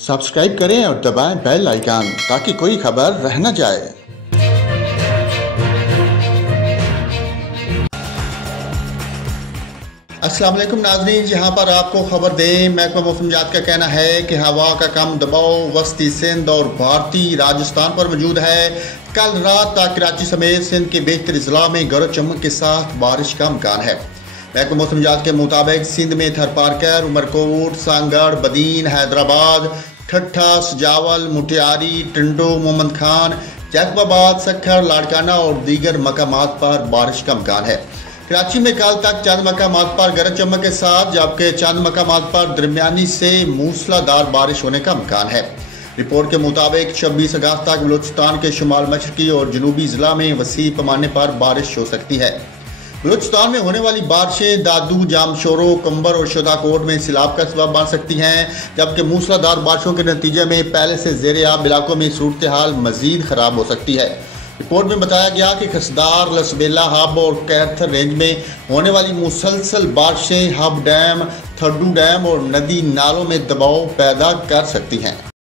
Subscribe करें और दबाएं बेल आइकन ताकि कोई खबर रह न जाए। अस्सलाम वालेकुम नाज़रीन, जहां पर आपको खबर दें, महकमा मौसमियात का कहना है कि हवा का कम दबाव वस्ती सिंध और भारतीय राजस्थान पर मौजूद है। कल रात तक कराची समेत सिंध के बेहतर जिला में गरज चमक के साथ बारिश का इम्कान है। महकमा मौसमियात के मुताबिक सिंध में थरपारकर, उमरकोट, सांगड़, बदीन, हैदराबाद, ठट्ठा, सजावल, मुटियारी, टिंडो, मोहम्मद खान, जैकबाबाद, सखर, लाड़काना और दीगर मकामात पर बारिश का इम्कान है। कराची में कल तक चंद मकामात पर गरज चमक के साथ जबकि चंद मकामात पर दरमियानी से मूसलाधार बारिश होने का इम्कान है। रिपोर्ट के मुताबिक 26 अगस्त तक बलूचिस्तान के शुमाल मशरकी और जनूबी जिला में वसी पैमाने पर बारिश हो सकती है। बलूचिस्तान में होने वाली बारिशें दादू, जामशोरो, कंबर और शुदाकोट में सैलाब का सबब बन सकती हैं, जबकि मूसलाधार बारिशों के नतीजे में पहले से ज़ेर-ए-आब इलाकों में सूरत हाल मजीद खराब हो सकती है। रिपोर्ट में बताया गया कि खसदार, लसबेला हब और कैथर रेंज में होने वाली मुसलसल बारिशें हब डैम, थड्डू डैम और नदी नालों में दबाव पैदा कर सकती हैं।